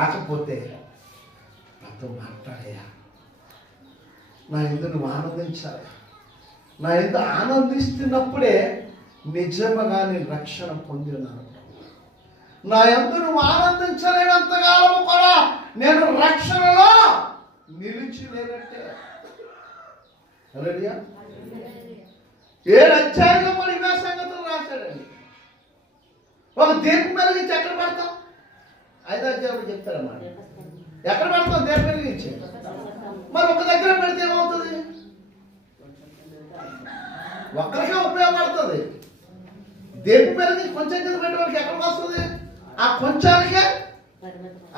రాకపోతే నాతో మాట్లాడేయా, నా యందు నువ్వు ఆనందించాలి. నా యందు ఆనందిస్తున్నప్పుడే నిజంగా నేను రక్షణ పొంది ఉన్నాను. నా యందు నువ్వు ఆనందించలేనంతకాలము కూడా నేను రక్షణలో నిలిచి లేనట్టే. హల్లెలూయా. 7 అధ్యాయంలో మరి ఇవే సంగతులు రాశాడండి. ఒక దీపం వెలిగించి ఎక్కడ పడతాం? 5 అధ్యాయంలో చెప్తారన్నమాట. ఎక్కడ పడతాం దీపం వెలిగించి? మరి ఒక దగ్గర పెడితే ఏమవుతుంది? ఒక్కరికే ఉపయోగపడుతుంది. దీపం వెలిగించి కొంచెం కింద పెట్టడానికి ఎక్కడికి వస్తుంది? ఆ కొంచానికే.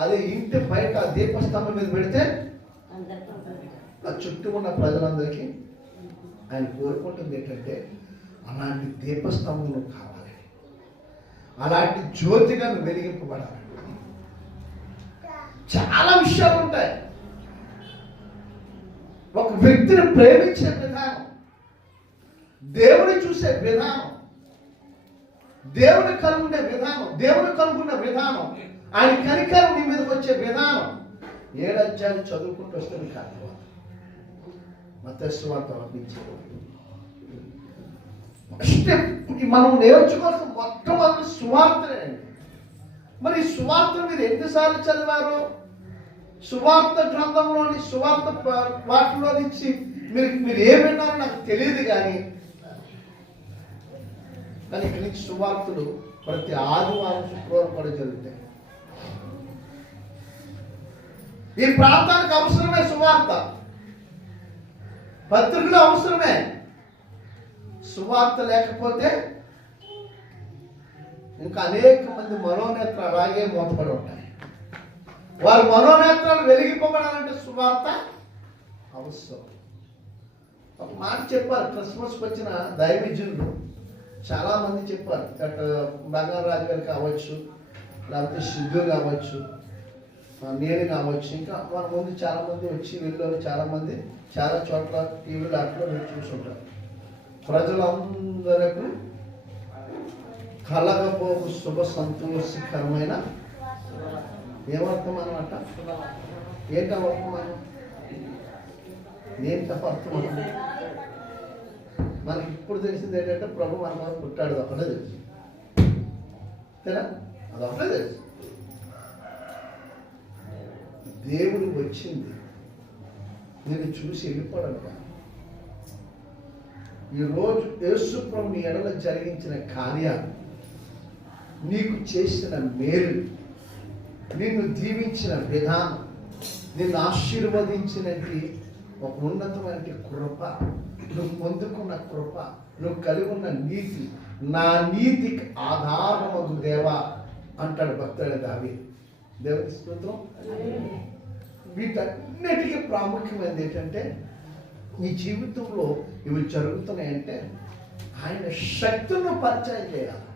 అదే ఇంటి బయట దీపస్తంభం మీద పెడితే ఆ చుట్టూ ఉన్న ప్రజలందరికీ ఆయన కోరుకుంటుంది ఏంటంటే అలాంటి దీపస్తంభం నువ్వు కావాలి, అలాంటి జ్యోతిగా నువ్వు వెలిగింపబడాలి. చాలా విషయాలు ఉంటాయి. ఒక వ్యక్తిని ప్రేమించే విధానం, దేవుని చూసే విధానం, దేవుని కనుగొనే విధానం, దేవుని కనుగొన్న విధానం, ఆయన కనికరం నీ మీదకి వచ్చే విధానం 7 అధ్యాయాలు చదువుకుంటూ వస్తుంది. కాదు మత్తయి సువార్త మనం నేర్చుకోవాల్సిన మొట్టమొదటి సువార్తనే అండి. మరి ఈ సువార్త మీరు ఎన్నిసార్లు చదివారు? సువార్త గ్రంథంలోని సువార్త వాటిలో నుంచి మీరు ఏం విన్నారో నాకు తెలియదు, కానీ ఇక్కడి నుంచి సువార్తలు ప్రతి ఆదివారం శుక్రవారం కూడా జరుగుతాయి. ఈ ప్రాంతానికి అవసరమే సువార్త, పత్రికలు అవసరమే. సువార్త లేకపోతే ఇంకా అనేక మంది మనోనేత్రాలు అలాగే మూతపడి ఉంటాయి. వారి మనోనేత్రాలు వెలిగింపబడాలంటే సువార్త అవసరం. ఒక మాట చెప్పారు, క్రిస్మస్కి వచ్చిన దైవజనులు చాలా మంది చెప్పారు. అటు బంగారాజు గారు కావచ్చు, లేకపోతే సిద్ధు కావచ్చు, నేను కావచ్చు, ఇంకా మన ముందు చాలా మంది వచ్చి వెళ్ళారు. చాలా మంది చాలా చోట్ల టీవీలు అట్లా మీరు చూసుంటారు. ప్రజలందరకు కలగబోగు శుభ సంతోషకరమైన ఏమర్థం అనమాట? ఏంట వర్తమానం? ఏంట వర్తమానం? మనకి ఇప్పుడు తెలిసింది ఏంటంటే ప్రభు మన పుట్టాడు, ఒకటే తెలుసు కదా, అదొకటే తెలుసు. దేవుడు వచ్చింది నేను చూసి వెళ్ళిపోవడం కాదు. ఈరోజు యేసు ప్రభు నీ ఎడల జరిగించిన కార్యాలు, నీకు చేసిన మేలు, నిన్ను దీవించిన విధానం, నిన్ను ఆశీర్వదించినది ఒక ఉన్నతమైన కృప, నువ్వు పొందుకున్న కృప, నువ్వు కలిగి ఉన్న నీతి, నా నీతికి ఆధారమగు దేవా అంటాడు భక్తుడు దావీదు. దేవుని స్తోత్రం. వీటన్నిటికీ ప్రాముఖ్యమైనది ఏంటంటే నీ జీవితంలో ఇవి జరుగుతున్నాయంటే ఆయన శక్తులను పరిచయం చేయాలి.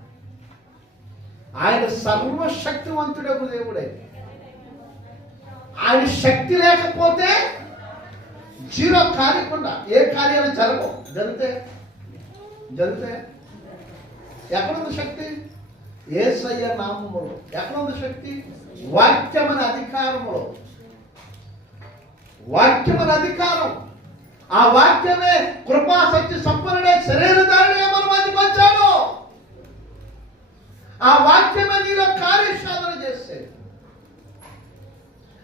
ఆయన సర్వశక్తివంతుడకు దేవుడే. ఆయన శక్తి లేకపోతే జీరో కార్యకుండా ఏ కార్యాలు జరగవు. జరిగితే ఎక్కడుంది శక్తి? యేసయ్య నామములో. ఎక్కడుంది శక్తి? వాక్యమని అధికారములో. వాక్యమని అధికారం. ఆ వాక్యమే కృపా సత్య సంపన్నుడే శరీరధారిగా మన మధ్యకి వచ్చాడు. ఆ వాక్యమే నీలో కార్యసాధన చేసేది.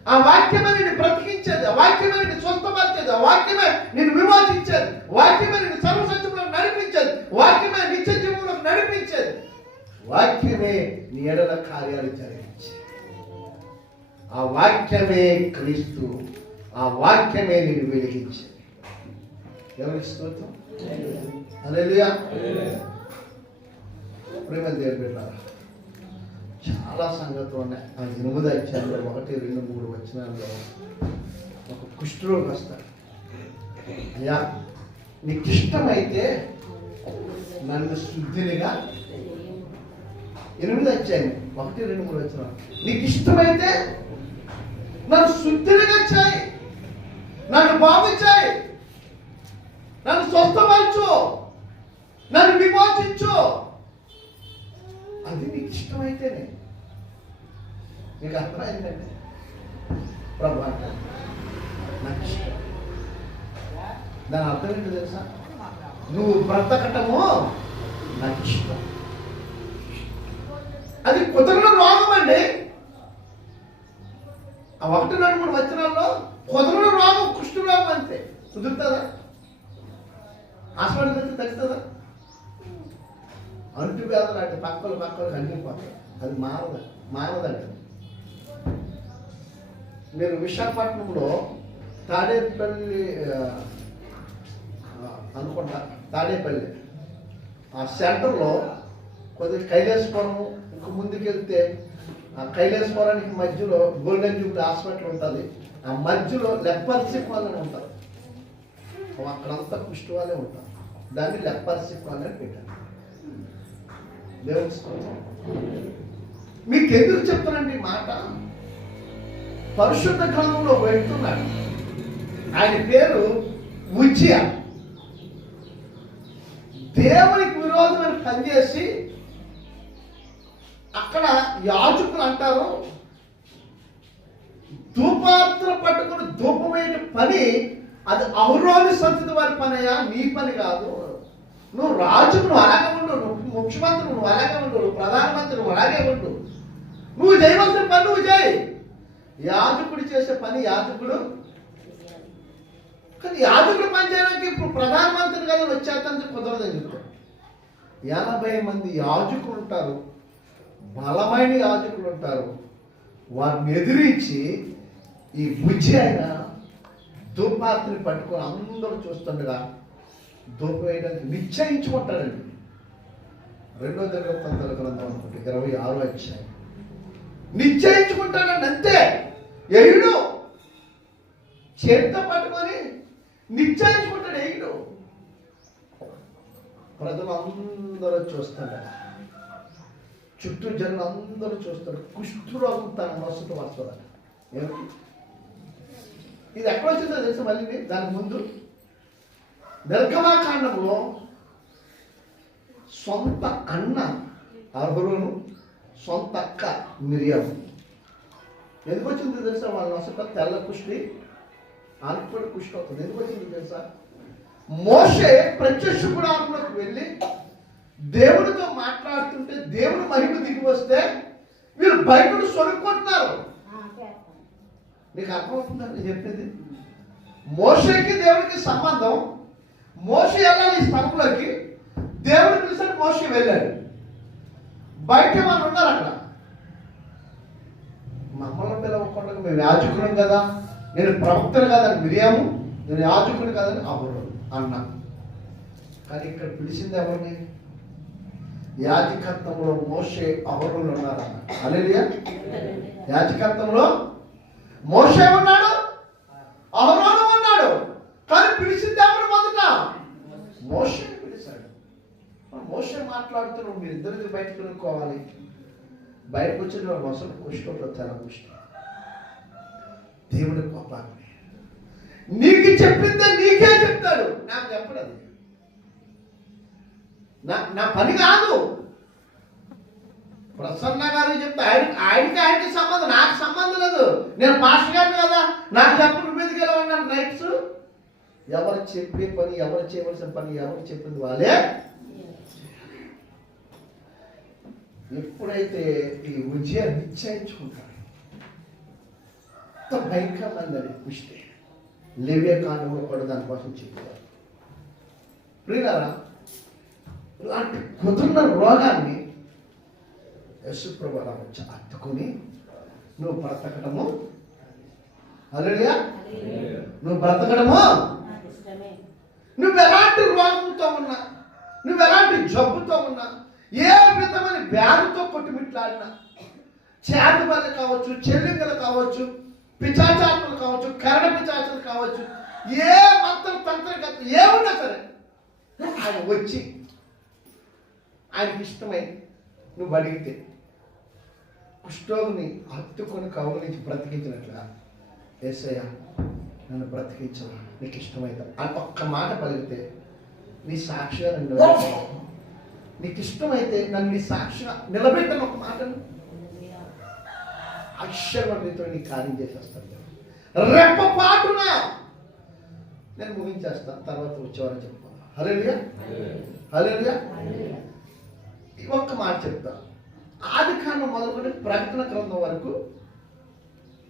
ఆ వాక్యమే నిన్ను బ్రతికించేది. ఆ వాక్యమే నిన్ను స్వస్థపరిచేది. ఆ వాక్యమే నిన్ను విమోచించేది. వాక్యమే నిన్ను సర్వసత్యంలో నడిపించేది. వాక్యమే నిత్య జీవంలోకి నడిపించేది. వాక్యమే నీ ఎడల కార్యాలు జరిగించేది. ఆ వాక్యమే క్రీస్తు. ఆ వాక్యమే నిన్ను వెలిగించేది. ఎవరికి స్తోత్రం. హల్లెలూయా. ప్రేమ దేవుని బిడ్డలారా, చాలా సంగతులు ఉన్నాయి. ఆ 8 అధ్యాయంలో 1, 2, 3 వచనాల్లో ఒక కుష్ఠరోగి వస్తాడు. అయ్యా నీకు ఇష్టమైతే నన్ను శుద్ధినిగా, 8 అధ్యాయం 1, 2, 3 వచనాలు, నీకు ఇష్టమైతే నన్ను శుద్ధినిగా చేయి, నన్ను బాగు చేయి, నన్ను స్వస్థపరచు, నన్ను విమోచించు. అది నీకు ఇష్టమైతేనే. నీకు అర్థమైందండి. ప్రభు అంటాడు నాకు ఇష్టం. దాని అర్థం ఏంటో తెలుసా? నువ్వు బ్రతకటము నాకు ఇష్టం. అది కుదరని రోగం అండి. ఆ 1-2-3 వచనాల్లో కుదరని రోగం కుష్ఠ రోగం అంతే. కుదురుతుందా? హాస్పిటల్ అయితే తగ్గుతుందా? అంటు వ్యాధులు అంటే పక్కలు అన్ని పోతాయి. అది మారదండి. నేను విశాఖపట్నంలో తాడేపల్లి అనుకుంటా, తాడేపల్లి ఆ సెంటర్లో కొద్దిగా కైలాసపురం ఇంక ముందుకెళ్తే ఆ కైలాసపురానికి మధ్యలో గోల్డెన్ జూబ్లీ హాస్పిటల్ ఉంటుంది. ఆ మధ్యలో లెపర్సిక్ వాళ్ళని ఉంటారు. అక్కడంతా కుష్టి వాళ్ళే ఉంటారు. దాన్ని లెపర్సిక్ వాళ్ళని పెట్టారు. దేవుని స్తోత్రం. మీకు ఎందుకు చెప్తానండి ఈ మాట? పరిశుద్ధ గ్రంథంలో వెళ్తున్నాడు. ఆయన పేరు ఉజ్జియా. దేవునికి విరోధమైన పనిచేసి అక్కడ యాజకులు అంటారు, ధూపాత్ర పట్టుకుని ధూపం వేయని పని అది అహరోను సంతతి వారి పనయ్యా, నీ పని కాదు. నువ్వు రాజుకు నువ్వు అలాగే ఉండు, నువ్వు ముఖ్యమంత్రి నువ్వు అలాగే ఉండు, నువ్వు ప్రధానమంత్రి నువ్వు అలాగే ఉండు, నువ్వు చేయవలసిన పని నువ్వు చేయి. యాజకుడు చేసే పని యాజకుడు. కానీ యాజకుడు పని చేయడానికి ఇప్పుడు ప్రధానమంత్రి కదా వచ్చేస్తానికి కుదరదని చెప్తాడు. 80 మంది యాజకులు ఉంటారు, బలమైన యాజకులు ఉంటారు. వారిని ఎదిరించి ఈ బుజ్జి అయిన ధూపాత్రిని పట్టుకొని అందరూ చూస్తుండగా ధూపం వేయడానికి నిశ్చయించుకుంటారండి. 2వ దినవృత్తాంతాల గ్రంథం అనుకుంటే 26వ అధ్యాయం. నిశ్చయించుకుంటాడండి అంతే. ఎయుడు చేతితో పట్టుకొని నిశ్చయించుకుంటాడు. ఎయుడు ప్రజలు అందరూ చూస్తాడు, చుట్టూ జనులు అందరూ చూస్తారు. కుష్ఠరోగం తన మనసుతో వస్తుందట. ఏమిటి ఇది? ఎక్కడ వచ్చిందో తెలుసు మళ్ళీ దాని ముందు నిర్గమాకాండంలో సొంత అన్న అహరోను, సొంత అక్క మిరియాము. ఎందుకు వచ్చిందో తెలుసా? వాళ్ళ నొసట తెల్ల కుష్టి, ఆల్పడి కుష్టి అవుతుంది. ఎందుకు వచ్చిందో తెలుసా? మోషే ప్రత్యక్ష గుడారంలోకి వెళ్ళి దేవుడితో మాట్లాడుతుంటే దేవుడు మహిమ దిగి వస్తే వీరు బయటను సొనుక్కుంటున్నారు. నీకు అర్థమవుతుందని నేను చెప్పేది? మోషేకి దేవుడికి సంబంధం. మోషే వెళ్ళాలి ఈ స్థలంలోకి, దేవుడు పిలిచాడు, మోషే వెళ్ళాడు. బయట మనం ఉన్నారు అక్కడ. మమ్మల్ని పిలవకుండా మేము యాజకులం కదా, నేను ప్రవక్తను కాదని మిరియాము, నేను యాజకుని కాదని అహరోను అన్నా. కానీ ఇక్కడ పిలిచింది ఎవరిని? యాజకత్వంలో మోషే అహరోను ఉన్నారన్న. హల్లెలూయా. యాజకత్వంలో మోషే ఉన్నాడు, అహరోను ఉన్నాడు. కానీ పిలిచింది ఎవరు? మొదట మోషే పిలిచాడు. మోషే మాట్లాడుతున్నాడు, మీరు ఇద్దరిది బయటకు వెళ్ళుకోవాలి. బయటకు వచ్చిన వాడు అసలు కుష్ఠంలో తెల కుష్ఠం. దేవుడి కోపాన్ని నీకు చెప్పిందే నీకే చెప్తాడు, నాకు చెప్పడు. అది నా పని కాదు. ప్రసన్న గారికి చెప్తే ఆయనకి సంబంధం, నాకు సంబంధం లేదు. నేను పాస్టర్ గారిని కదా, నాకు చెప్పు మీదకి వెళ్ళమన్నాను రైట్స్. ఎవరు చెప్పే పని, ఎవరు చేయవలసిన పని, ఎవరు చెప్పింది వాళ్ళే. ఎప్పుడైతే ఈ విజయాన్ని నిశ్చయించుకుంటాడు, ఎంత భయంకరమైనది కుష్టి. లేవియా కాండంలో కూడా దానికోసం చెప్పారు. ప్రియులారా, ఇలాంటి కుదురున్న రోగాన్ని యేసుప్రభువు వచ్చి అత్తుకొని నువ్వు బ్రతకడము, హల్లెలూయా, నువ్వు బ్రతకడము, నువ్వు ఎలాంటి రోగంతో ఉన్నా, నువ్వు ఎలాంటి జబ్బుతో ఉన్నా, ఏ విధమైన వ్యాధితో కొట్టుమిట్లాడినా, చేతి వల్ల కావచ్చు, చెల్లింగలు కావచ్చు, పిచాచాత్మలు కావచ్చు, కరణ పిచాచులు కావచ్చు, ఏ మంత్రం తంత్రం ఏమున్నా సరే ఆయన వచ్చి ఆయనకి ఇష్టమై నువ్వు అడిగితే కుష్ఠరోగిని హత్తుకొని కవుల నుంచి బ్రతికించినట్లుగా యేసయ్య నన్ను బ్రతికించను నీకు ఇష్టమైతే అని ఒక్క మాట పలికితే నీ సాక్షిగా నన్ను నీకు ఇష్టమైతే నన్ను నీ సాక్షిగా నిలబెట్టను ఒక మాటను ఆశ్చర్యంతో నీ కార్యం చేసేస్తాను. రెప్పపాటున. నేను ముగించేస్తాను, తర్వాత వచ్చేవారని చెప్పుకోవాలి. హల్లెలూయా, హల్లెలూయా. ఒక్క మాట చెప్తాను. ఆదికాండం మొదలుకొని ప్రకటన గ్రంథం వరకు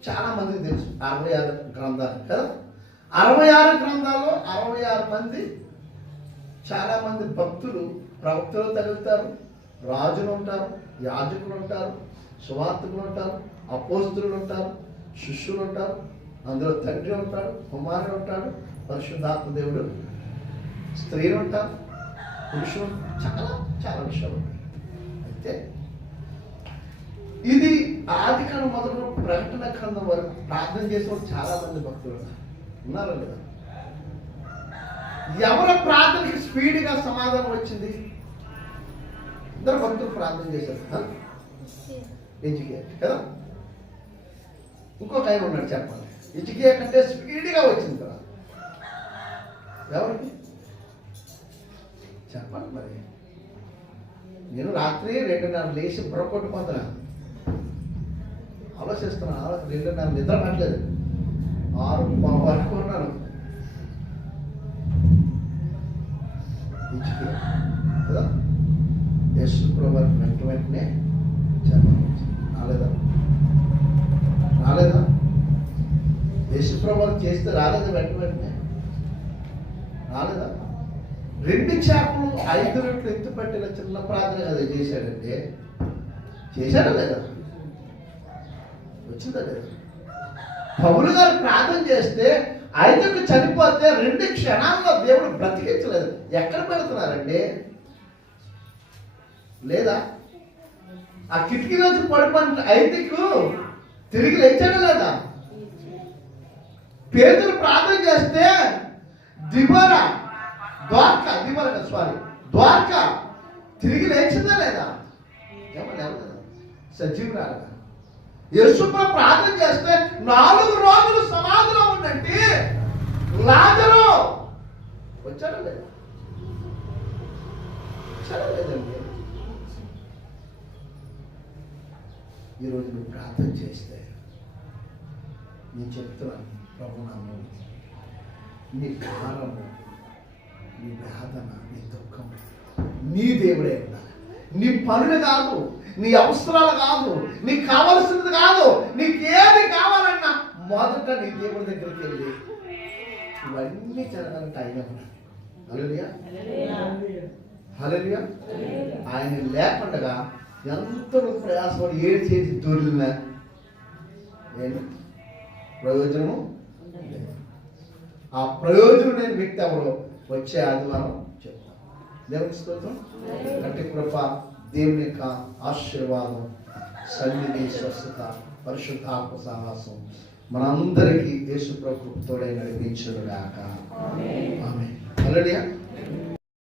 చాలా మందికి తెలుసు 66 గ్రంథాలు కదా. 66 గ్రంథాల్లో 66 మంది, చాలా మంది భక్తులు, ప్రవక్తలు తగులుతారు, రాజులు ఉంటారు, యాజకులు ఉంటారు, సువార్తికులు ఉంటారు, అపోస్తులు ఉంటారు, శిష్యులు ఉంటారు, అందులో తండ్రి ఉంటాడు, కుమారుడు ఉంటాడు, పరిశుద్ధాత్మ దేవుడు, స్త్రీలు ఉంటారు, పురుషులు, చాలా చాలా విషయాలు ఉంటాయి. అయితే ఇది ఆదికాండం మొదలు ప్రకటన గ్రంథం వరకు ప్రార్థన చేసే చాలా మంది భక్తులు ఉన్నారు లేదా? ఎవరి ప్రార్థనకి స్పీడ్గా సమాధానం వచ్చింది? ఇద్దరు భక్తులు ప్రార్థన చేశారు, హిజ్కియా కదా. ఇంకొక ఆయన ఉన్నాడు చెప్పాలి, హిజ్కియా కంటే స్పీడ్గా వచ్చింది కదా. ఎవరికి చెప్పండి మరి. నేను రాత్రి 2:30 లేచి బుర్రకొట్టుకుంటున్నాను, ఆలోచిస్తున్నాను. 2:30 నిద్ర పట్టలేదు, 6 వరకు ఉన్నాను. కదా యేసు ప్రభువు వెంటనే రాలేదా? రాలేదా? యేసు ప్రభువు చేస్తే రాలేదా? వెంటనే రాలేదా? 2 చేపలు 5 రొట్టెలు ఎత్తు పట్టిన చిన్న ప్రార్థన కదా చేశాడంటే, చేశాడా లేదా? వచ్చిందా లేదా? పౌలు గారు ప్రార్థన చేస్తే ఐదుకు చనిపోతే 2 క్షణాల్లో దేవుడు బ్రతికించలేదు. ఎక్కడ పెడుతున్నారండి? లేదా ఆ కిటికీ నుంచి పడిపోయిన ఐదుకు తిరిగి లేచాడా లేదా? పేతురు ప్రార్థన చేస్తే ద్వారక తిరిగి లేచిందా లేదా? ఏమన్నా సజీవురాలుగా. యేసు ప్రార్థన చేస్తే 4 రోజులు సమాధిలో ఉన్నట్టు లాజరు వచ్చాడా లేదా? వచ్చాడా లేదండి? ఈరోజు నువ్వు ప్రార్థన చేస్తే నేను చెప్తున్నాను, ప్రభు నామములో నీ భారము, నీ వేదన, నీ దుఃఖం నీ దేవుడే ఉండాలి. నీ పనులు కాదు, నీ అవసరాలు కాదు, నీకు కావలసినది కాదు, నీకేది కావాలన్నా మొదట నీ దేవుడి దగ్గరికి వెళ్ళి ఇవన్నీ జరగాలంటే ఆయన ఉన్నాడు. హల్లెలూయా, హల్లెలూయా. ఆయన లేకుండా ఎంతో ప్రయాసపడి ఏడు చేసి దొరికినా ప్రయోజనము. ఆ ప్రయోజనం లేని వ్యక్తి ఎవరో వచ్చే ఆదివారం చెప్తాం. దేవునికి స్తోత్రం. గట్టి కృప, దేవుని యొక్క ఆశీర్వాదం, సన్నిధి, స్వస్థత, పరిశుద్ధాత్మ సహవాసం మనందరికీ యేసు ప్రభువు తోడై నడిపించును గాక. ఆమేన్. హల్లెలూయా.